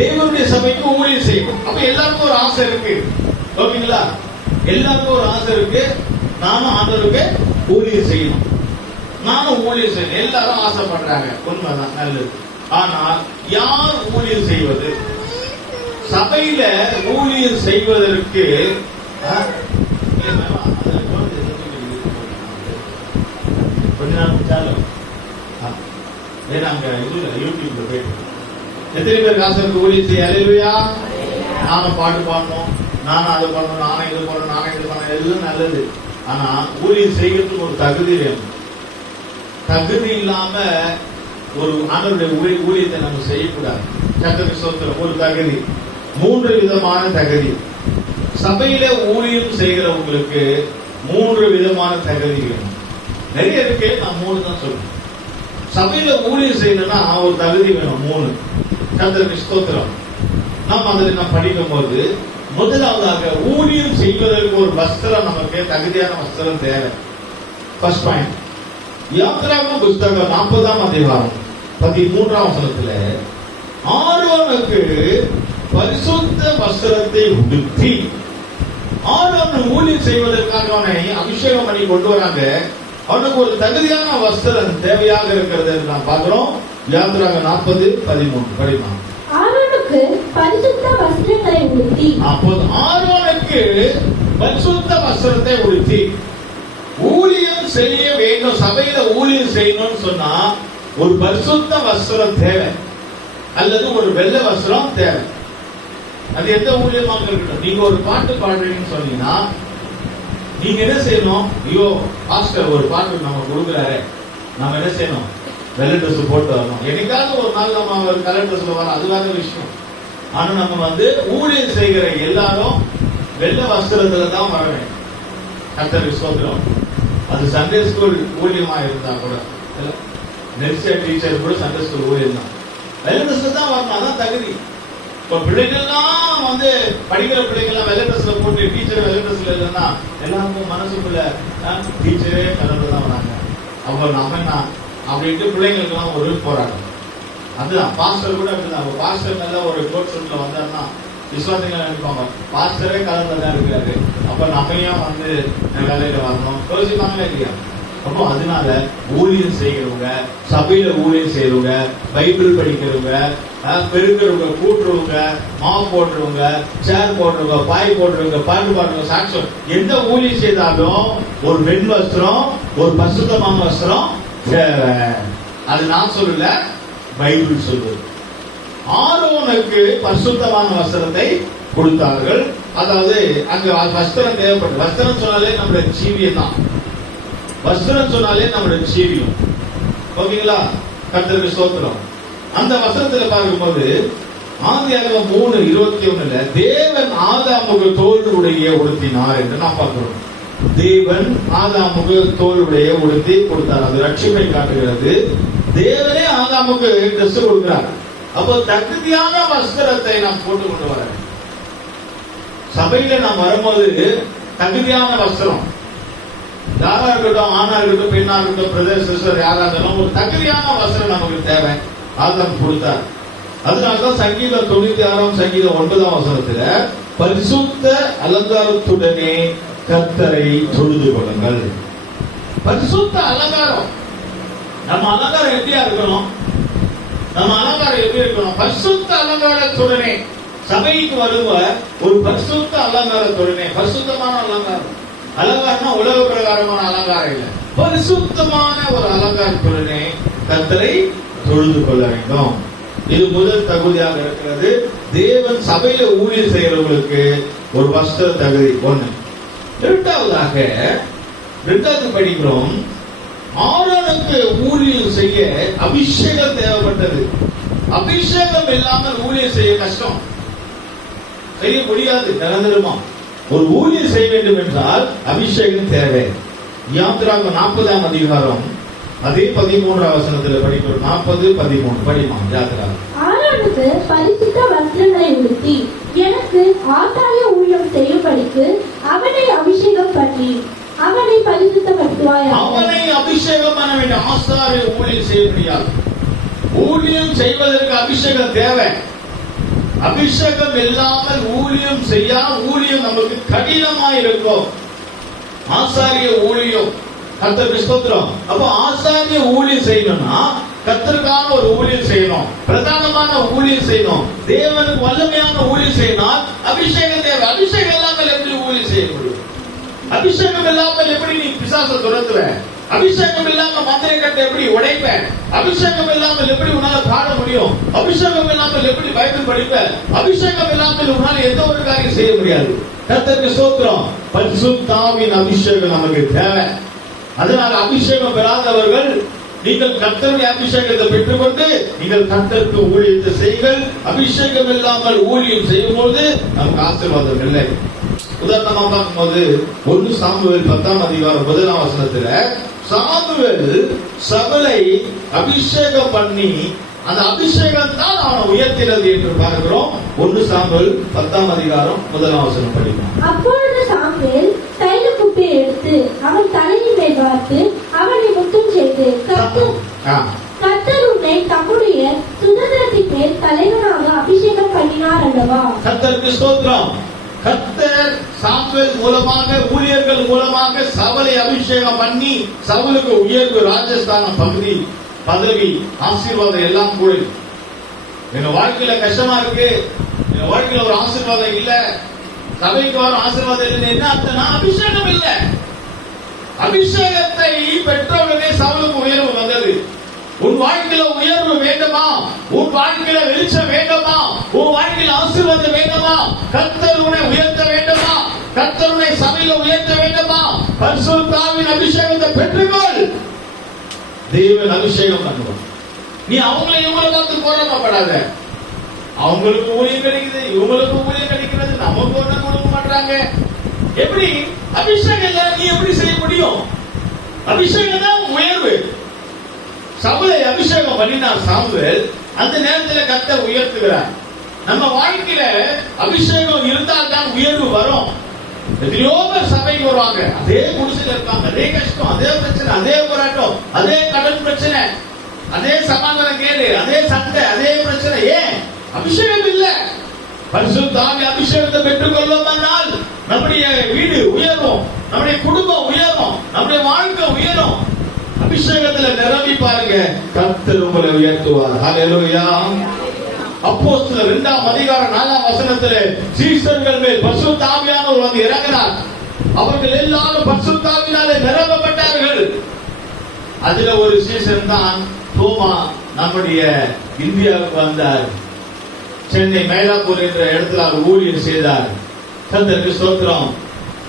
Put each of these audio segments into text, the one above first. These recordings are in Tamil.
தேவனுடைய சபைக்கு ஊழியம் செய்யணும். அப்ப எல்லாருக்கும் ஒரு ஆசை இருக்கு, ஓகேங்களா? எல்லாருக்கும் ஒரு ஆசை இருக்கு, நானும் ஆண்டவருக்கு ஊழியம் செய்யணும், நானும் ஊழியம் செய்யணும், எல்லாரும் ஆசைப்படுறாங்க. உண்மைதான், நல்லது. ஆனா யார் ஊழியம் செய்வது? சபையில ஊழியம் செய்வதற்கு கொஞ்ச நாள் முடிச்சாலும் யூடியூப்ல போயிட்டு எத்தனை பேருக்கு ஆசை இருக்கு ஊழியம் செய்ய? அல்லேலூயா. நானும் பாட்டு பாடணும், நானும் அதை பண்ணணும், நானும் இது பண்ணணும், நானும் இது பண்ணணும், எல்லாம் நல்லது. ஆனா ஊழியம் செய்யறதுக்கு ஒரு தகுதி வேணும். தகுதி இல்லாம ஒரு ஆண்டவருடைய ஊழியத்தை நம்ம செய்யக்கூடாது. கர்த்தருக்கு ஸ்தோத்திரம். ஒரு தகுதி, 3 விதமான தகுதி. சபையில ஊழியம் செய்கிறவங்களுக்கு 3 விதமான தகுதி வேணும். நிறைய இருக்கு, நான் 3 தான் சொல்றேன். சபையில ஊழியம் செய்யணும்னா ஒரு தகுதி வேணும், 3. கர்த்தருக்கு ஸ்தோத்திரம். நாம் அதில் படிக்கும் போது முதலாவதாக ஊழியம் செய்வதற்கு ஒரு வஸ்திரம், நமக்கு தகுதியான வஸ்திரம் தேவை. ஃபர்ஸ்ட் பாயிண்ட், யாத்திராகமம் புத்தகம் 40ஆம் அதிகாரம் 13ஆம் வசனத்துல ஆரோனுக்கு பரிசுத்த வஸ்திரத்தை உடுத்தி, ஆரோன் ஊழியம் செய்வதற்காக அவனை அபிஷேகம் பண்ணி கொண்டு வராங்க. அவனுக்கு ஒரு தகுதியான வஸ்திரம் தேவையாக இருக்கிறது நாம் பார்க்கிறோம். யாத்திராகமம் 40:13 படிமா. ஆரோனுக்கு பரிசுத்த வஸ்திரங்களை உடுத்தி, அப்போது ஆரோனுக்கு பரிசுத்த வஸ்திரத்தை உடுத்தி ஊழியம் செய்ய வேண்டும். சபையில ஊழியம் செய்யணும்னு சொன்னா ஒரு பரிசுத்த வஸ்திரம் தேவை, அல்லது ஒரு வெள்ளை வஸ்திரம் தேவை. அது எந்த ஊழியமாக இருக்கட்டும். நீங்க ஒரு பாட்டு பாடுறீங்கன்னு சொன்னீங்கன்னா நீங்க என்ன செய்யணும்? ஐயோ பாஸ்டர் ஒரு பாட்டு நம்ம கொடுக்குறாரு, நம்ம என்ன செய்யணும்? வெள்ளை ட்ரெஸ் போட்டு வரணும். என்னைக்காவது ஒரு நாள் நம்ம ஒரு கலர் ட்ரெஸ்ல வரோம், அது வேற விஷயம். ஆனா நம்ம ஊழியம் செய்கிற எல்லாரும் வெள்ளை வஸ்திரத்துல தான் வர வேண்டும். கர்த்தருக்கு ஸ்தோத்திரம். அது சண்டே ஸ்கூல் ஊழியமா இருந்தா கூட, நெக்ஸ்ட் டீச்சர் கூட சண்டே ஸ்கூல் ஊழியம் தான், வெள்ளை ட்ரெஸ்ல தான் வரணும். அதான் தகுதி. இப்ப பிள்ளைகள்லாம் படிக்கிற பிள்ளைகள்லாம் வெள்ளை ட்ரெஸ்ல போட்டு டீச்சர் வெள்ளை ட்ரெஸ்ல இல்லைன்னா எல்லாருக்கும் மனசுக்குள்ள டீச்சரே கலர்ல தான் வராங்க, அவங்க நம்ம அப்படின்ட்டு பிள்ளைங்களுக்கு எல்லாம் ஒரு போராட்டம். அதுதான் பாஸ்டர் கூட அப்படிதான். பாஸ்டர் நல்ல ஒரு கோட் சூட்ல வந்தாருன்னா விசுவாசிகள் நினைப்பாங்க பாஸ்டரே கலர்ல தான் இருக்காரு, அப்ப நம்மையும் வேலையில வரணும் யோசிப்பாங்களே இல்லையா? அப்போ அதனால ஊழியம் செய்கிறவங்க, சபையில ஊழியம் செய்யறவங்க, பைபிள் படிக்கிறவங்க, பெருக்கிறவங்க, கூட்டுறவங்க, மாவு போடுறவங்க, சேர் போடுறவங்க, பாய் போடுறவங்க, பாட்டு பாடுறவங்க, சாட்சம் எந்த ஊழியம் செய்தாலும் ஒரு வெண் வஸ்திரம், ஒரு பரிசுத்தமான வஸ்திரம் தேவை. அது நான் சொல்லல, பைபிள் சொல்லுது. ஆரோனுக்கு பரிசுத்தமான வஸ்திரத்தை கொடுத்தார்கள். அதாவது அங்க வஸ்திரம் தேவைப்படும். வஸ்திரம் சொன்னாலே நம்மளுடைய ஜீவியம் தான். வஸ்திரம் சொன்னாலே நம்மளுடைய ஜீவியம், ஓகேங்களா? கர்த்தருக்கு ஸ்தோத்திரம். அந்த வஸ்திரத்துல பார்க்கும்போது ஆதியாகமம் 3:21 தேவன் ஆதாமுக்கு தோலுடைய உடுத்தினார் என்று நாம் பார்க்கிறோம். தேவன் ஆதாமுக்கு தோலுடைய உடுத்தி கொடுத்தார். அது ரட்சிப்பை காட்டுகிறது. தேவனே ஆதாமுக்கு ட்ரெஸ் கொடுக்கிறார். அப்போ தகுதியான வஸ்திரத்தை நாம் போட்டு கொண்டு வர வேண்டும். சபையில நாம் வரும்போது தகுதியான வஸ்திரம், யாரா இருக்கட்டும், ஆணா இருக்கட்டும், பெண்ணா இருக்கட்டும், பிரதர் சிஸ்டர் யாரா இருந்தாலும் ஒரு தகுதியான வஸ்திரம் நமக்கு தேவை. ஆதாம் கொடுத்தார். அதனால்தான் சங்கீதம் 96 சங்கீதம் 9ஆம் வசனத்துல பரிசுத்த அலங்காரத்துடனே கர்த்தரை தொழுது கொள்ளுங்கள். பரிசுத்த அலங்காரம். நம்ம அலங்காரம் எப்படியா இருக்கணும்? நம்ம அலங்காரம் எப்படி இருக்கணும்? பரிசுத்த அலங்காரத்துடனே. சபைக்கு வருவ ஒரு பரிசுத்த அலங்காரத்துடனே, பரிசுத்தமான அலங்காரம். அலங்காரம்னா உலக பிரகாரமான அலங்காரம் இல்ல, பரிசுத்தமான ஒரு அலங்காரத்துடனே கர்த்தரை தொழுது கொள்ள வேண்டும். இது முதல் தகுதியாக இருக்கிறது. தேவன் சபையில ஊழியம் செய்யறவங்களுக்கு ஒரு வஸ்திர தகுதி ஒண்ணு. இரண்டாவது படிக்கிறோம், ஆரோனுக்கு ஊழியம் செய்ய அபிஷேகம் தேவைப்பட்டது. அபிஷேகம் இல்லாமல் ஊழியம் செய்ய கஷ்டம், செய்ய முடியாது நிரந்தரமா. ஒரு ஊழியம் செய்ய வேண்டும் என்றால் அபிஷேகம் தேவை. யாத்திராகமம் 40ஆம் அதிகாரம் அதே 13ஆம் வசனத்தில் படிக்கிறோம். 40:13 படிமா. யாத்திராகமம் ஆரோனுக்கு பரிசுத்த வஸ்திரங்களை உடுத்தி எனக்கு ஆசாரிய ஊழியம் செய்யும்படிக்கு அவனை அபிஷேகம் பண்ணி அவனை பரிசுத்தப்படுத்துவாயாக. அவனை அபிஷேகம் பண்ண வேண்டும். ஆசாரிய ஊழியம் செய்ய முடியாது. ஊழியம் செய்வதற்கு அபிஷேகம் தேவை. அபிஷேகம் இல்லாமல் ஊழியம் செய்ய ஊழியம் நமக்கு கடினமா இருக்கும். ஆசாரிய ஊழியம் கர்த்தருக்கு ஸ்தோத்திரம். அப்ப ஆசாரிய ஊழியம் செய்யணும்னா கர்த்தருக்கான ஒரு ஊழியம் செய்யணும், பிரதானமான ஊழியம் செய்யணும், தேவனுக்கு வல்லமையான ஊழியம் செய்யணும். அபிஷேகம் தேவை. அபிஷேகம் இல்லாமல் எப்படி ஊழியம் செய்ய முடியும்? அபிஷேகம் இல்லாமல் எப்படி நீ பிசாசை துரத்துவ? அபிஷேகம் இல்லாம மந்திர கட்டை எப்படி உடைப்ப? அபிஷேகம் இல்லாமல் எப்படி உன்னால பாட முடியும்? அபிஷேகம் இல்லாமல் எப்படி பைபிள் படிப்ப? அபிஷேகம் இல்லாமல் உன்னால எந்த ஒரு காரியம் செய்ய முடியாது. கர்த்தருக்கு ஸ்தோத்திரம். பரிசுத்த ஆவியின் அபிஷேகம் நமக்கு தேவை. அதனால அபிஷேகம் பெறாதவர்கள் நீங்கள் கர்த்தருடைய அபிஷேகத்தை பெற்றுக்கொண்டு நீங்கள் கர்த்தருக்கு ஊழியத்தை செய்யுங்கள். அபிஷேகம் இல்லாமல் ஊழியம் செய்யும் போது நமக்கு ஆசீர்வாதம் இல்லை. உதாரணமா பார்க்கும்போது 1 சாமுவேல் 10ஆம் அதிகாரம் 1ஆம் வசனத்துல சாமுவேல் சவுலை அபிஷேகம் பண்ணி அந்த அபிஷேகம் தான் அவனை உயர்த்தினது என்று பார்க்கிறோம். 1 சாமுவேல் 10ஆம் அதிகாரம் 1ஆம் வசனம் படிப்போம். அப்பொழுது சாமுவேல் தைல குப்பையை எடுத்து அவன் தலையின் மேல் வார்த்து அவனை முத்தம் செய்து கர்த்தர் உன்னை தம்முடைய சுதந்திரத்தின் மேல் தலைவனாக அபிஷேகம் பண்ணினார் அல்லவா. கர்த்தருக்கு ஸ்தோத்திரம். கர்த்தர் சாமுவேல் மூலமாக ஊழியர்கள் மூலமாக சவுலை அபிஷேகம் பண்ணி சவுலுக்கு உயர்வு, ராஜஸ்தான பதவி, ஆசீர்வாதம் எல்லாம் கூட. எங்க வாழ்க்கையில கஷ்டமா இருக்கு, எங்க வாழ்க்கையில ஒரு ஆசீர்வாதம் இல்ல, சபைக்கு வர ஆசீர்வாதம் இல்லைன்னு என்ன அர்த்தம்னா அபிஷேகம் இல்ல. அபிஷேகத்தை பெற்றவுடனே சவுலுக்கு உயர்வு வந்தது. உன் வாழ்க்கையில உயர்வு வேண்டுமா? உன் வாழ்க்கையில வெளிச்சம் வேண்டுமா? உன் வாழ்க்கையில ஆசீர்வாதம் வேண்டுமா? கர்த்தர் உன்னை உயர்த்த வேண்டுமா? கர்த்தர் உன்னை சபையில உயர்த்த வேண்டுமா? பரிசுத்த ஆவியின் அபிஷேகத்தை பெற்றுக்கொள். தேவன் அபிஷேகம் பண்ணுவான். நீ அவங்களை இவங்களை பார்த்து போராடப்படாத. அவங்களுக்கு ஊழியம் கிடைக்குது, இவங்களுக்கு ஊழியம் கிடைக்கிறது, நமக்கு ஒண்ணு கொடுக்க மாட்டாங்க. எப்படி அபிஷேகம் இல்ல நீ எப்படி செய்ய முடியும்? அபிஷேகம் தான் உயர்வு. சவுலை அபிஷேகம் பண்ணினார் சாமுவேல். அந்த நேரத்தில் கர்த்தர் உயர்த்துகிறார். நம்ம வாழ்க்கையில அபிஷேகம் இருந்தால் தான் உயர்வு வரும். எத்தனையோ பேர் சபைக்கு வருவாங்க, அதே குடிசையில் இருப்பாங்க, அதே கஷ்டம், அதே பிரச்சனை, அதே போராட்டம், அதே கடன் பிரச்சனை, அதே சமாதான கேடு, அதே சண்டை, அதே பிரச்சனை. ஏன்? அபிஷேகம் இல்ல. பரிசுத்த ஆவி அபிஷேகத்தை பெற்றுக் கொள்ளுமானால் நம்முடைய வீடு உயரும், நம்முடைய குடும்பம் உயரும், நம்முடைய வாழ்க்கை உயரும். அபிஷேகத்துல நிரம்பி பாருங்க, கர்த்தர் உங்களை உயர்த்துவார். ஹல்லேலூயா. அப்போஸ்தலர் 2ஆம் அதிகாரம் 4ஆம் வசனத்திலே சீஷர்கள் மேல் பரிசுத்த ஆவியானவர் வந்து இறங்கினார். அவர்கள் எல்லாரும் பரிசுத்த ஆவியினாலே நிரப்பப்பட்டார்கள். அதுல ஒரு சீஷன் தான் தோமா. நம்முடைய இந்தியாவுக்கு வந்தார். சென்னை மயிலாப்பூர் என்ற இடத்துல அவர் ஊழியம் செய்தார். கர்த்தருக்கு ஸ்தோத்திரம்.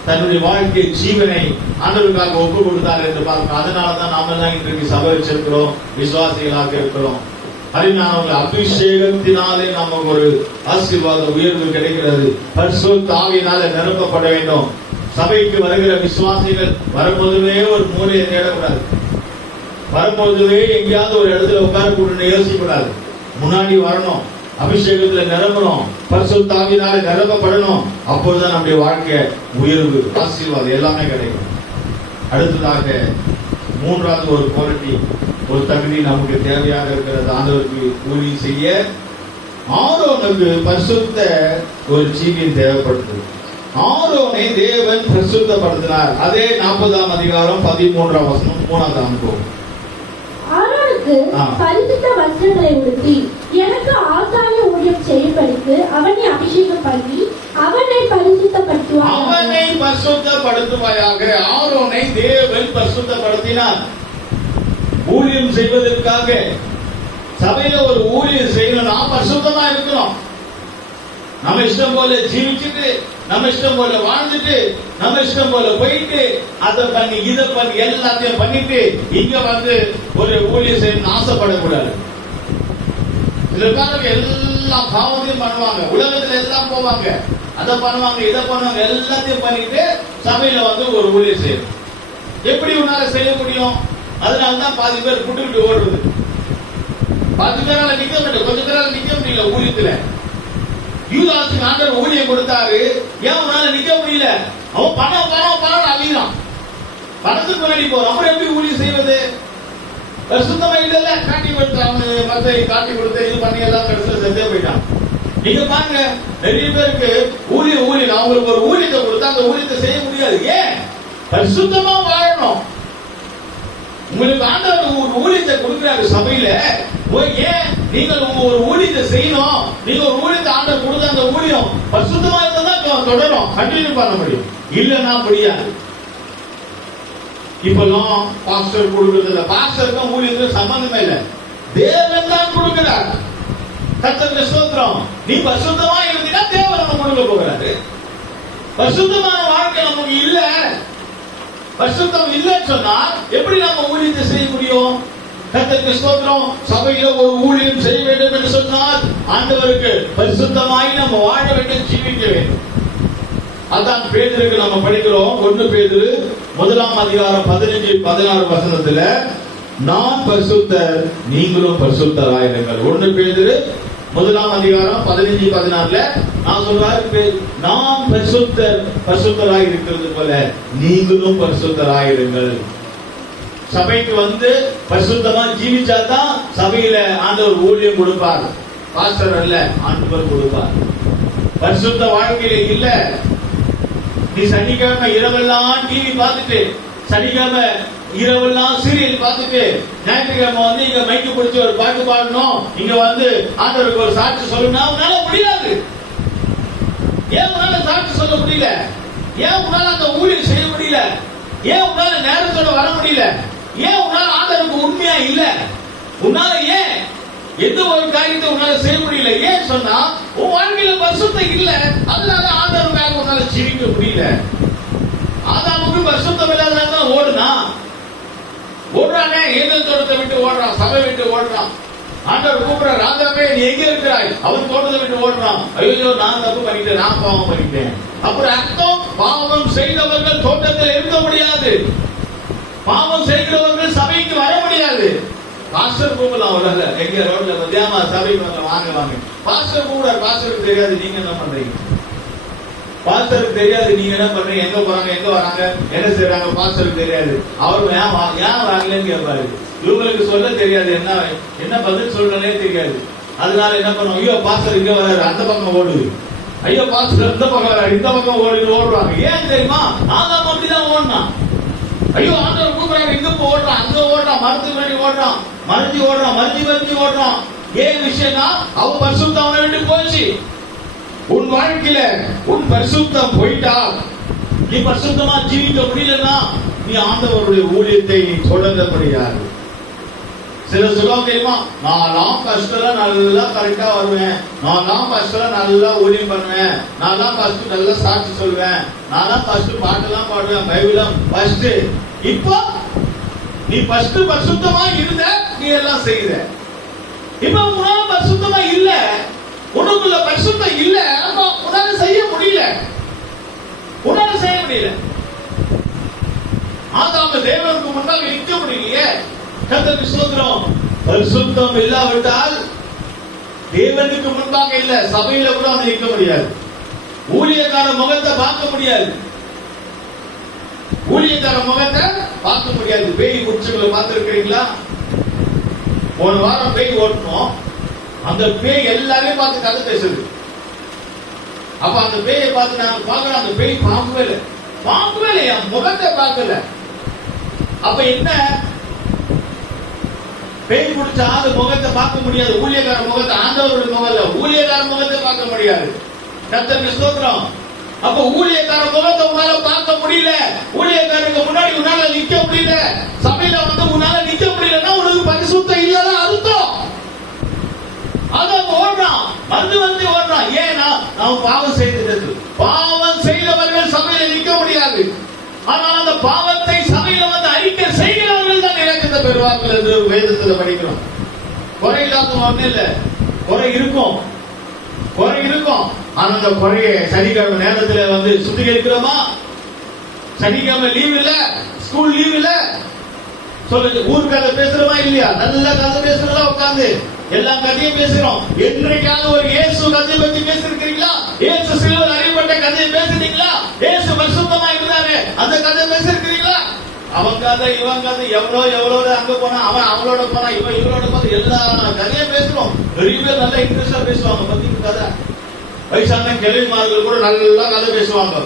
தன்னுடைய வாழ்க்கை ஜீவனை ஆண்டவருக்காக ஒப்பு கொடுத்தார் என்று பார்க்கிறோம். அதனாலதான் நாம எல்லாம் இன்றைக்கு சபை வச்சிருக்கிறோம், விசுவாசிகளாக இருக்கிறோம். அறிஞானவர்கள் அபிஷேகத்தினாலே நமக்கு ஒரு ஆசீர்வாத உயர்வு கிடைக்கிறது. பரிசுத்த ஆவியினாலே நிரப்பப்பட வேண்டும். சபைக்கு வருகிற விசுவாசிகள் வரும்போதுவே ஒரு மூலையை தேடக்கூடாது. வரும்போதுவே எங்கேயாவது ஒரு இடத்துல உட்காரக்கூடாது யோசிக்கூடாது. முன்னாடி வரணும், அபிஷேகத்துல நிரம்பணும், பரிசுத்த ஆவியினாலே நிரப்பப்படணும். அப்போதுதான் நம்முடைய வாழ்க்கை உயர்வு, ஆசீர்வாதம் எல்லாமே கிடைக்கும். அடுத்ததாக 3வது ஒரு குவாலிட்டி, ஒரு தகுதி நமக்கு தேவையாக இருக்கிறது. ஆண்டவருக்கு ஊழியம் செய்ய ஆரோனுக்கு பரிசுத்த ஒரு ஜீவியம் தேவைப்படுது. ஆரோனை தேவன் பரிசுத்தப்படுத்தினார். அதே 40ஆம் அதிகாரம் 13ஆம் வசனம் 3வது அனுபவம். ஆரோனுக்கு பரிசுத்த வஸ்திரங்களை உடுத்தி எனக்கு ஆசாரிய ஊழியம் செய்யும்படிக்கு அவனை அபிஷேகம் பண்ணி அவனை பரிசுத்தப்படுத்துவாயாக. ஆரோனை தேவன் பரிசுத்தப்படுத்தினார். ஊழியம் செய்வதற்காக சபையில ஒரு ஊழியம் செய்யணும். நாம் பரிசுத்தமா இருக்கிறோம். நம்ம இஷ்டம் போல ஜீவிச்சுட்டு, நம்ம இஷ்டம் போல வாழ்ந்துட்டு, நம்ம இஷ்டம் போல போயிட்டு, அதை பண்ணி இதை பண்ணி எல்லாத்தையும் பண்ணிட்டு இங்க வந்து ஒரு ஊழியம் செய்யணும்னு ஆசைப்படக்கூடாது. சில பேருக்கு எல்லாம் பாவத்தையும் பண்ணுவாங்க, உலகத்துல எல்லாம் போவாங்க, அதை பண்ணுவாங்க, இதை பண்ணுவாங்க, எல்லாத்தையும் பண்ணிட்டு சபையில வந்து ஒரு ஊழியம் செய்யணும். எப்படி உன்னால செய்ய முடியும்? அதனாலதான் பாதி பேர் புட்டுக்கிட்டு ஓடுறது. 10 பேரால நிக்க முடியல, கொஞ்சம் பேரால நிக்க முடியல ஊழியத்துல. யூதாசுக்கு ஆண்டவர் ஊழியம் கொடுத்தாரு, ஏன் அவனால நிக்க முடியல? அவன் பணம் பணம் பணம் அழிகிறான், பணத்துக்கு முன்னாடி போறான். அப்புறம் எப்படி ஊழியம் செய்வது? சுத்தமா இல்ல, காட்டி கொடுத்து அவனு மத்த காட்டி கொடுத்து இது பண்ணி எல்லாம் கடைசியில் செஞ்சே போயிட்டான். நீங்க பாருங்க, நிறைய பேருக்கு ஊழியம் அவங்களுக்கு ஒரு ஊழியத்தை கொடுத்தா அந்த ஊழியத்தை செய்ய முடியாது. ஏன்? பரிசுத்தமா வாழணும். உங்களுக்கு ஆண்டவர் ஒரு ஊழியத்தை கொடுக்கிறாரு சபையில, ஏன் நீங்கள் ஒரு ஊழியத்தை செய்யணும். நீங்க ஒரு ஊழியத்தை ஆண்டவர் கொடுத்த அந்த ஊழியம் பரிசுத்தமா இருந்தா தொடரும், கண்டினியூ பண்ண முடியும். இல்லன்னா முடியாது. இப்பெல்லாம் பாஸ்டர் கொடுக்கிறது, பாஸ்டருக்கும் ஊழியத்துக்கு சம்பந்தமே இல்லை, தேவன் தான் கொடுக்கிறார். கர்த்தருக்கு ஸ்தோத்திரம். நீ பரிசுத்தமா இருந்தீங்கன்னா தேவன் நம்ம கொடுக்க போகிறாரு. பரிசுத்தமான வாழ்க்கை நமக்கு இல்ல, பரிசுத்தம் இல்லைன்னு சொன்னா எப்படி நம்ம ஊழியத்தை செய்ய முடியும்? கர்த்தருக்கு ஸ்தோத்திரம். சபையில ஒரு ஊழியம் செய்ய வேண்டும் என்று சொன்னால் ஆண்டவருக்கு பரிசுத்தமாய் நம்ம வாழ வேண்டும், ஜீவிக்க வேண்டும். அதான் பேதுருக்கு நம்ம படிக்கிறோம். 1 பேதுரு 1 15-16 வசனத்துல, நான் பரிசுத்தர் நீங்களும் பரிசுத்தராயிருங்கள். 1 பேதுரு 1 15-16 நான் சொல்றாரு, நான் பரிசுத்தராய் இருக்கிறது போல நீங்களும் பரிசுத்தராயிருங்கள். சபைக்கு வந்து பரிசுத்தமா ஜீவிச்சாதான் சபையில ஆண்டவர் ஊழியம் கொடுப்பார். பாஸ்டர் அல்ல, ஆண்டவர் கொடுப்பார். பரிசுத்த வாழ்க்கையில இல்ல, நீ சனிக்கிழமை இரவெல்லாம் டிவி பார்த்துட்டு, சனிக்கிழமை இரவெல்லாம் சீரியல் பார்த்துட்டு, ஞாயிற்றுக்கிழமை வந்து இங்க மைக்கு பிடிச்சி ஒரு பாட்டு பாடணும், இங்க வந்து ஆண்டவருக்கு ஒரு சாட்சி சொல்லணும், உன்னால முடியாது. ஏன் உன்னால சாட்சி சொல்ல முடியல? ஏன் உன்னால அந்த ஊழியம் செய்ய முடியல? ஏன் உன்னால நேரத்தோட வர முடியல? ஏன் உன்னால ஆண்டவருக்கு உண்மையா இல்ல? உன்னால ஏன் எந்த ஒரு காரியத்தை உன்னால செய்ய முடியல? ஏன் சொன்னா உன் வாழ்க்கையில பரிசுத்தம் இல்ல, அதனால ஆண்டவருக்காக உன்னால ஜீவிக்க முடியல. ஆதாமுக்கு பரிசுத்தம் இல்லாதனால ஓடுறானே, ஏதேன் தோட்டத்தை விட்டு ஓடுறான், சபை விட்டு ஓடுறான். ஆண்டவர் கூப்பிடுற, ராஜாவே நீ எங்க இருக்கிறாய்? அவன் தோட்டத்தை விட்டு ஓடுறான். ஐயோ நான் தப்பு பண்ணிட்டேன், நான் பாவம் பண்ணிட்டேன். அப்புறம் அர்த்தம், பாவம் செய்தவர்கள் தோட்டத்தில் இருக்க முடியாது, பாவம் செய்கிறவர்கள் சபைக்கு வர முடியாது. பாஸ்டர் கூப்பிடலாம், வரல எங்க ரோட்ல மத்தியாமா சபைக்கு வாங்க. பாஸ்டர் கூப்பிட, பாஸ்டருக்கு தெரியாது நீங்க என்ன பண்றீங்க, பாஸ்டருக்கு தெரியாது நீங்க என்ன பண்றீங்க, எங்க போறாங்க, எங்க வராங்க, என்ன செய்யறாங்க, பாஸ்டருக்கு தெரியாது. அவரு ஏன் வராங்களேன்னு கேட்பாரு. இவங்களுக்கு சொல்ல தெரியாது, என்ன பதில் சொல்றனே தெரியாது. அதனால என்ன பண்ணுவோம், ஐயோ பாஸ்டர் இங்க வராரு, அந்த பக்கம் ஓடுது, ஐயோ பாஸ்டர் இந்த பக்கம் வராரு, இந்த பக்கம் ஓடுறாங்க. ஏன் தெரியுமா? ஆதாம் அப்படிதான் ஓடுனான். ஐயோ ஆண்டவர் கூப்பிடுறாரு, இங்க ஓடுறான், அங்க ஓடுறான், மரத்துக்கு வேண்டி ஓடுறான், மறைஞ்சு ஓடுறான். ஏன் விஷயம்னா அவன் பரிசுத்தம் அவனை விட்டு போச்சு. உன் வாழ்க்கையில உன் பரிசுத்தம் போயிட்டா, நீ பரிசுத்தமா ஜீவிக்க முடியலன்னா நீ ஆண்டவருடைய ஊழியத்தை நீ தொடங்க முடியாது. சில சொல்லுவாங்க தெரியுமா, நான் ஃபர்ஸ்ட்ல நல்லா கரெக்டா வருவேன், நான் ஃபர்ஸ்ட்ல நல்லா ஊழியம் பண்ணுவேன், நான் ஃபர்ஸ்ட் நல்லா சாட்சி சொல்வேன், நான் ஃபர்ஸ்ட் பாட்டெல்லாம் பாடுவேன், பைபிளும் ஃபர்ஸ்ட். இப்போ நீ ஃபர்ஸ்ட் பரிசுத்தமா இருந்த, நீ எல்லாம் செய்த. இப்ப உன்னால பரிசுத்தமா இல்ல, உனக்குள்ள பரிசுத்தம் இல்ல, உன்னால செய்ய முடியல. ஆதாம் தேவனுக்கு முன்னால் நிற்க முடியலையே. கர்த்தருக்கு ஸ்தோத்திரம். பரிசுத்தம் இல்லாவிட்டால் தேவனுக்கு முன்பாக இல்ல, சபையில கூட அவன் நிற்க முடியாது. ஊழியக்கார முகத்தை பார்க்க முடியாது, ஊழியக்கார முகத்தை பார்க்க முடியாது. பேய் குடிச்சுகளை பார்த்திருக்கிறீங்களா? ஒரு வாரம் பேய் ஓட்டணும், அந்த பேய் எல்லாரையும் பார்த்து கதை பேசுது. அப்ப அந்த பேயை பார்த்து நாங்க பார்க்கறோம், அந்த பேய் பார்க்கவே இல்லை, என் முகத்தை பார்க்கல. அப்ப என்ன, பேய் குடிச்சா அது முகத்தை பார்க்க முடியாது, ஊழியக்கார முகத்தை, ஆண்டவருடைய முகத்தை, ஊழியக்கார முகத்தை பார்க்க முடியாது. கர்த்தருக்கு ஸ்தோத்திரம். அப்ப ஊழியக்கார முகத்தை உன்னால பார்க்க முடியல, ஊழியக்காரருக்கு முன்னாடி உன்னால நிக்க முடியல, சபையில வந்து உன்னால நிக்க முடியலன்னா உனக்கு பரிசுத்தம் இல்லைன்னா அர்த்தம். அதான் ஓடுறான், வந்து ஓடுறான். ஏன்னா நாம் பாவம் செய்தது, பாவம் செய்தவர்கள் சபையில நிக்க முடியாது. ஆனால் அந்த பாவத்தை சபையில வந்து அறிக்கை செய்கிறவர்கள் தான் இலக்கத்தை பெறுவார்கள் என்று வேதத்தில் படிக்கிறோம். குறை இல்லாத ஒண்ணு இல்ல, குறை இருக்கும். ஆனா அந்த குறையை சனிக்கிழமை நேரத்துல வந்து சுத்திகரிக்கிறோமா? சனிக்கிழமை லீவ் இல்ல, ஸ்கூல் லீவ் இல்ல, சொல்லுங்க, ஊர் கதை பேசுறோமா இல்லையா? நல்ல கதை பேசுறதா உட்கார்ந்து எல்லா கதையும் பேசுறோம். என்றைக்காவது ஒரு இயேசு கதையை பத்தி பேசிருக்கீங்களா? இயேசு சிலுவையில் அறியப்பட்ட கதையை பேசுறீங்களா? இயேசு பரிசுத்தமா இருந்தாரு, அந்த கதை பேசிருக்கீங்களா? அவன் கதை, இவன் கதை, எவ்வளவு அங்க போனா, அவன் அவளோட போனா, இவன் இவளோட போனா, எல்லா கதையும் பேசுறோம். நிறைய பேர் நல்லா இன்ட்ரெஸ்டா பேசுவாங்க. பத்தி கதை வயசான கிளைமார்கள் கூட நல்லா கதை பேசுவாங்க.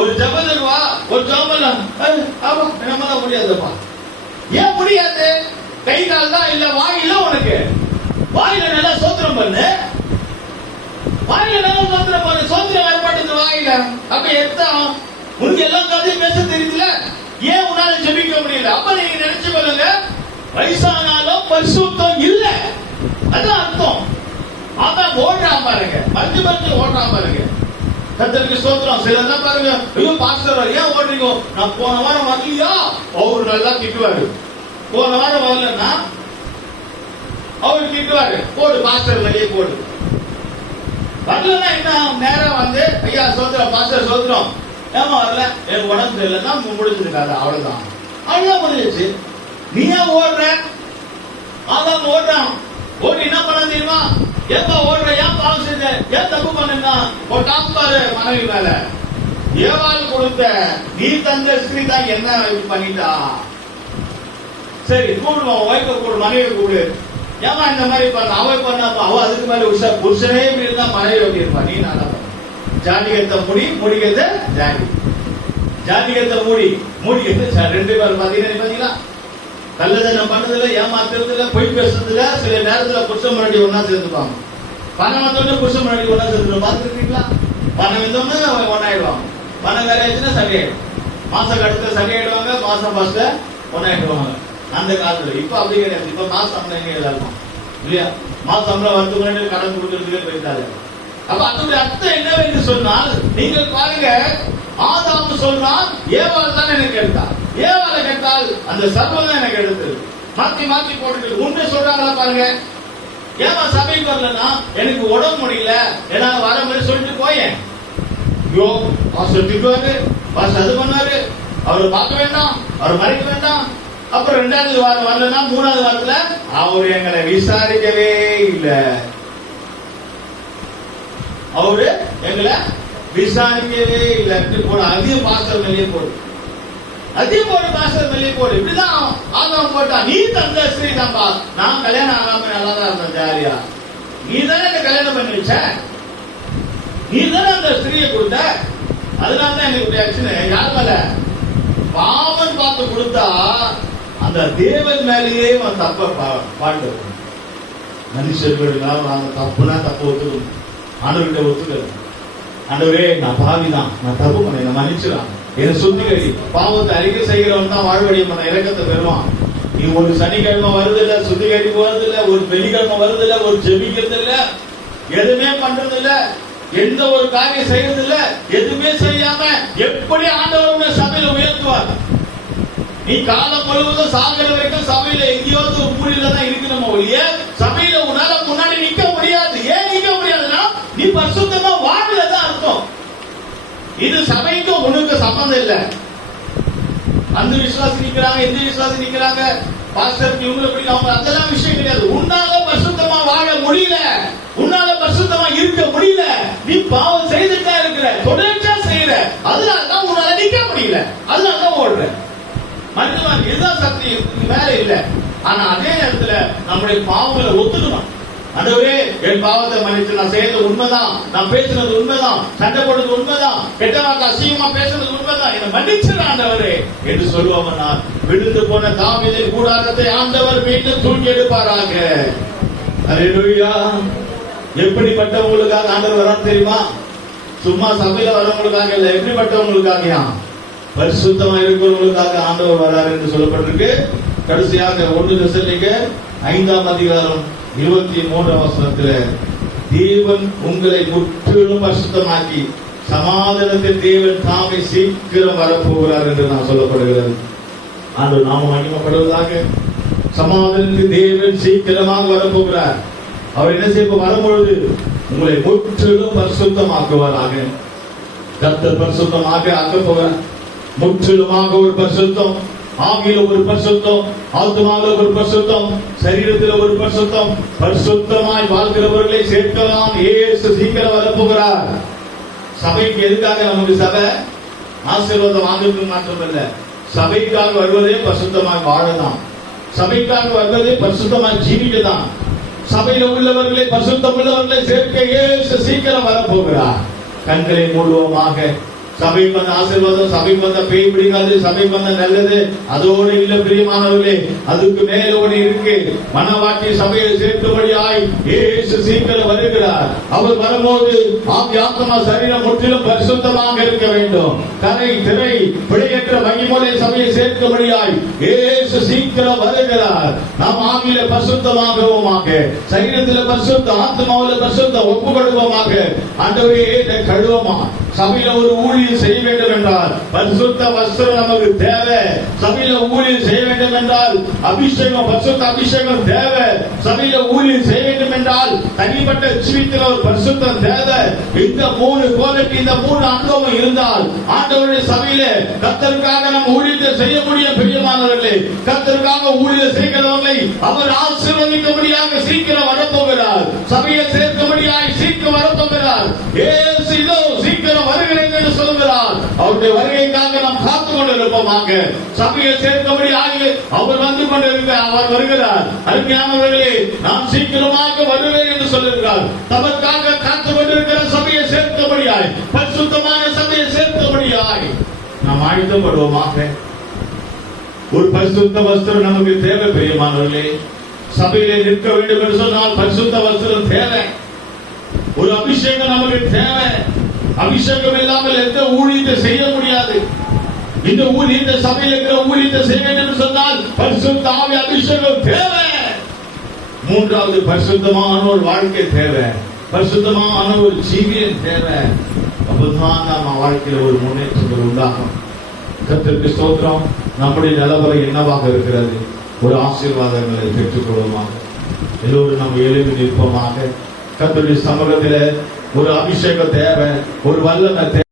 ஒரு ஜபத்துக்கு வா, ஒரு ஜபம் நம்மளால முடியாதுப்பா. ஏன் முடியாது? கை கால் தான் இல்ல, வாயில உனக்கு. வாயில நல்லா சோத்திரம் பண்ணு, வாயில நல்லா சோத்திரம் பண்ணு. சோத்திரம் வரமாட்டேங்குது வாயில. அப்ப எத்தம் உனக்கு எல்லாம் கதையும் பேச தெரியுதுல, ஏன் உன்னால ஜெபிக்க முடியல? அப்ப நீங்க நினைச்சு பாருங்க, வயசானாலும் பரிசுத்தம் இல்ல, அதான் அர்த்தம். அதான் ஓடுறான் பாருங்க, மஞ்சு மஞ்சு ஓடுறான் பாருங்க. கர்த்தருக்கு ஸ்தோத்திரம். சிலர் பாருங்க, ஐயோ பாஸ்டர் ஏன் ஓடுறீங்க? நான் போன வாரம் வரலையா? அவரு நல்லா திட்டுவாரு. போன வாரம் வரலன்னா அவரு திட்டுவாரு, போடு பாஸ்டர் வெளியே போடு. வரலன்னா என்ன, நேரம் வந்து ஐயா சோத்திரம் பாஸ்டர் சோத்திரம், ஏமா வரல, எனக்கு உடம்பு தெரியலன்னா முடிஞ்சிருக்காது, அவ்வளவுதான். அவ்வளவுதான் முடிஞ்சிச்சு. நீ ஏன் ஓடுற? அதான் ஓடுறான். ஓடி என்ன பண்ண தெரியுமா? ஏப்பா ஓடுற, ஏன் பாவம் செஞ்ச, ஏன் தப்பு பண்ணுனா ஒரு டாப்பாரு மனைவி மேல. ஏவாள் கொடுத்த நீ தந்த ஸ்திரீ தான் என்ன பண்ணிட்டா? சரி கூடுவோம், வைக்க கூடு, மனைவி கூடு. ஏமா இந்த மாதிரி பண்ண, அவ பண்ண, அவ அதுக்கு மேல உஷா, புருஷனே இப்படி இருந்தா மனைவி எப்படி இருப்பா? நீ நல்லா பண்ண. ஜாதிகத்தை முடி, முடிக்கிறத ஜாதி. ஜாதிகத்தை மூடி, மூடிக்கிறது ரெண்டு பேரும் பாத்தீங்கன்னா நல்லதனம் பண்ணதுல, ஏமாத்துறதுல, பொய் பேசுறதுல, சில நேரத்துல புருஷன் முன்னாடி ஒன்னா சேர்ந்துப்பாங்க. பணம் வந்தோடனே புருஷன் முன்னாடி ஒன்னா சேர்ந்து பாத்துருக்கீங்களா? பணம் வந்தோடனே ஒன்னாயிடுவாங்க. பணம் வேற ஆயிடுச்சுன்னா சண்டையாயிடும். மாசம் கட்டத்துல சண்டையாயிடுவாங்க, மாசம் பாஸ்ல ஒன்னாயிடுவாங்க. அந்த காலத்துல. இப்ப அப்படி கிடையாது. இப்ப மாசம் சம்பளம் எங்க எல்லாருக்கும் இல்லையா? மாசம் சம்பளம் வரதுக்கு முன்னாடி கடன் கொடுக்கறதுக்கு போயிட்டாரு. அப்ப அதோட அர்த்தம் என்னவென்று சொன்னால், நீங்கள் பாருங்க, ஆதாம் சொல்றான் ஏவாள் தான் எனக்கு எடுத்தா. ஏவாளை கேட்டால் அந்த சர்வம் தான் எனக்கு எடுத்தது. மாத்தி மாத்தி போட்டுட்டு உண்மை சொல்றாங்களா பாருங்க. ஏமா சபைக்கு வரலன்னா எனக்கு உடம்பு முடியல, என்னால வர மாதிரி சொல்லிட்டு போயேன். ஐயோ பாஸ்டர் திட்டுவாரு, பாஸ்டர் அது பண்ணாரு, அவரை பார்க்க வேண்டாம், அவரை மறைக்க வேண்டாம். அப்புறம் 2வது வாரம் வரலன்னா 3வது வாரத்துல அவரு எங்களை விசாரிக்கவே இல்லை, அவரு எங்களை விசாரிக்கவே இல்லை. போட அதிகம் பாஸ்டர் வெளியே போடு, அதிகம் போடு, பாஸ்டர் வெளியே போடு. இப்படிதான் ஆதாம் போட்டா. நீ தந்த ஸ்திரீ தான்பா. நான் கல்யாணம் ஆகாம நல்லா தான் இருந்தேன் ஜாலியா. நீ தானே என்ன கல்யாணம் பண்ணி வச்ச, நீ தானே அந்த ஸ்திரீயை கொடுத்த. அதனாலதான் எனக்கு ரியாக்ஷன் யார் மேல? பாவன் பார்த்து கொடுத்தா அந்த தேவன் மேலேயே தப்ப பாட்டு. மனுஷர்கள் நாங்க தப்புனா தப்பு ஒத்துக்கணும், ஆண்டவர்கிட்ட ஒத்துக்கணும். ஆண்டவரே நான் பாவிதான், நான் தப்பு பண்ண மன்னிச்சிடலாம், என்ன சுத்திகரி. பாவத்தை அறிக்கை செய்கிறவன் தான் வாழ்வழிய பண்ண இறக்கத்தை பெறுவான். நீ ஒரு சனிக்கிழமை வருது இல்ல, சுத்திகரி போறது இல்ல, ஒரு வெள்ளிக்கிழமை வருது இல்ல, ஒரு ஜெபிக்கிறது இல்ல, எதுவுமே பண்றது இல்ல, எந்த ஒரு காரியம் செய்யறது இல்ல, எதுவுமே செய்யாம எப்படி ஆண்டவர் சபையில உயர்த்துவார்? நீ காலம் முழுவதும் சாகிற வரைக்கும் சபையில எங்கேயாவது ஒரு மூலையில தான் இருக்கணும் ஒழிய சபையில உன்னால முன்னாடி நிக்க முடியாது. ஏன் நிக்க முடியாதுன்னா நீ பரிசுத்தமா வாழலதான் அர்த்தம். இது சபைக்கும் உனக்கு சம்பந்தம் இல்ல. அந்த விசுவாசி நிக்கிறாங்க, எந்த விசுவாசி நிக்கிறாங்க, பாஸ்டர் இவங்களை படி அவங்க, அதெல்லாம் விஷயம் கிடையாது. உன்னால பரிசுத்தமா வாழ முடியல, உன்னால பரிசுத்தமா இருக்க முடியல, நீ பாவம் செய்துட்டா இருக்கிற, தொடர்ச்சியா செய்யற, அதனாலதான் உன்னால நிக்க முடியல, அதனாலதான் ஓடுற. மனிதன் இதுதான் சக்தி, வேற இல்ல. ஆனா அதே நேரத்துல நம்முடைய பாவங்களை ஒத்துக்கணும். ஆண்டவரே என் பாவத்தை மன்னித்து, நான் செய்யறது உண்மைதான், நான் பேசுறது உண்மைதான், சண்டை போடுறது உண்மைதான், கெட்ட வார்த்தை அசிங்கமா பேசுறது உண்மைதான், என்னை மன்னிச்சிட ஆண்டவரே என்று சொல்லுவோம்னா விழுந்து போன தாவீதின் கூடாரத்தை ஆண்டவர் மீண்டும் தூக்கி எடுப்பாராக. அல்லேலூயா. எப்படிப்பட்டவங்களுக்காக ஆண்டவர் வரான்னு தெரியுமா? சும்மா சபையில வரவங்களுக்காக இல்ல, எப்படிப்பட்டவங்களுக்காக? பரிசுத்தமா இருக்கிறவங்களுக்காக ஆண்டவர் வராரு என்று சொல்லப்பட்டிருக்கு. கடைசியாக 1 தெசலோனிக்கேயர் 5ஆம் அதிகாரம் 23ஆம் வசனத்தில், தேவன் உங்களை முற்றிலும் பரிசுத்தமாக்கி சமாதானத்தில் தேவன் தாமே சீக்கிரம் வரப்போகிறார் என்று நான் சொல்லப்படுகிறது. ஆண்டவர் நாம மகிமைப்படுவதாக. சமாதானத்தில் தேவன் சீக்கிரமாக வரப்போகிறார். அவர் என்ன செய்ய வரும்பொழுது உங்களை முற்றிலும் பரிசுத்தமாக்குவாராக. கர்த்தர் பரிசுத்தமாக ஆக்க போகிறார். முற்றிலுமாக ஒரு பரிசுத்தம், ஆவியில ஒரு பரிசுத்தம், ஆத்மாவில ஒரு பரிசுத்தம், சரீரத்தில் ஒரு பரிசுத்தம். பரிசுத்தமாய் வாழ்கிறவர்களை சேர்க்கலாம். இயேசு சீக்கிரம் வரப்போகிறார். சபைக்கு எதுக்காக நமக்கு சபை? ஆசீர்வாதம் வாங்குறதுக்கு மாத்திரமல்ல, சபைக்காக வருவதே பரிசுத்தமாய் வாழலாம், சபைக்காக வருவதே பரிசுத்தமாய் ஜீவிக்கதான். சபையில உள்ளவர்களை, பரிசுத்தம் உள்ளவர்களை சேர்க்க இயேசு சீக்கிரம் வரப்போகிறார். கண்களை மூடுவோமாக. சபைக்கு வந்த ஆசீர்வாதம், சபைக்கு வந்த பேய் பிடிக்காது, சபைக்கு வந்த நல்லது அதோடு இல்ல பிரியமானவர்களே, அதுக்கு மேலோடு இருக்கு. மனவாட்டி சபையை சேர்க்கும்படியாய் இயேசு சீக்கிரம் வருகிறார். அவர் வரும்போது ஆவி ஆத்மா சரீரம் முற்றிலும் பரிசுத்தமாக இருக்க வேண்டும். கரை திரை பிழையற்ற மகிமுறை சபையை சேர்க்கும்படியாய் இயேசு சீக்கிரம் வருகிறார். நாம் ஆவியில பரிசுத்தமாகவுமாக, சரீரத்தில் பரிசுத்த, ஆத்மாவில் பரிசுத்த ஒப்பு கொடுப்போமாக. ஆண்டவரே கழுவமா. சபையில ஒரு ஊழியம் செய்ய வேண்டும் என்றால் பரிசுத்த வஸ்திரம் நமக்கு தேவை. சபையில ஊழியம் செய்ய வேண்டும் என்றால் அபிஷேகம், பரிசுத்த அபிஷேகம் தேவை. சபையில ஊழியம் செய்ய வேண்டும் என்றால் தனிப்பட்ட ஜீவித்தில் ஒரு பரிசுத்தம் தேவை. இந்த 3 குவாலிட்டி, இந்த 3 அனுபவம் இருந்தால் ஆண்டவருடைய சபையில கர்த்தருக்காக நாம் ஊழியத்தை செய்ய முடியும். பிரியமானவர்களே, கர்த்தருக்காக ஊழியம் செய்கிறவர்களை அவர் ஆசீர்வதிக்கும்படியாக சீக்கிரம் வரப்போகிறார். சபையை சேர்க்கும்படியாக சீக்கிரம் வரப்போகிறார். இயேசு இதோ சீக்கிரம் வருகிறேன் என்று சொல்கிறார். அவருடைய வருகைக்காக நாம் காத்துக் கொண்டிருப்போமாக. சபையை சேர்க்கபடி ஆகி அவர் வந்து கொண்டிருக்கிறார். அவர் வருகிறார். அருமையானவர்களே, நாம் சீக்கிரமாக வருவேன் என்று சொல்லுகிறார். தமக்காக காத்துக் கொண்டிருக்கிற சபையை சேர்க்கபடியாய், பரிசுத்தமான சபையை சேர்க்கபடியாய் நாம் ஆயத்தப்படுவோமாக. ஒரு பரிசுத்த வஸ்திரம் நமக்கு தேவை. பிரியமானவர்களே, சபையிலே நிற்க வேண்டும் என்று சொன்னால் பரிசுத்த வஸ்திரம் தேவை. ஒரு அபிஷேகம் நமக்கு தேவை. அபிஷேகம் இல்லாமல் எந்த ஊழியத்தை செய்ய முடியாது. இந்த சபையில் இருக்கிற ஊழியத்தை செய்ய வேண்டும் என்று சொன்னால் பரிசுத்த ஆவி அபிஷேகம் தேவை. 3வது பரிசுத்தமான ஒரு வாழ்க்கை தேவை. பரிசுத்தமான ஒரு ஜீவியம் தேவை. அப்பதான் நம்ம வாழ்க்கையில் ஒரு முன்னேற்றங்கள் உண்டாகும். கர்த்தருக்கு ஸ்தோத்திரம். நம்முடைய நிலவரம் என்னவாக இருக்கிறது? ஒரு ஆசீர்வாதங்களை பெற்றுக் கொள்வோமாக. எல்லோரும் நம்ம எழுதி நிற்போமாக. கர்த்தருடைய சமூகத்தில் ஒரு அபிஷேகம் தேவை, ஒரு வல்லமை தேவை.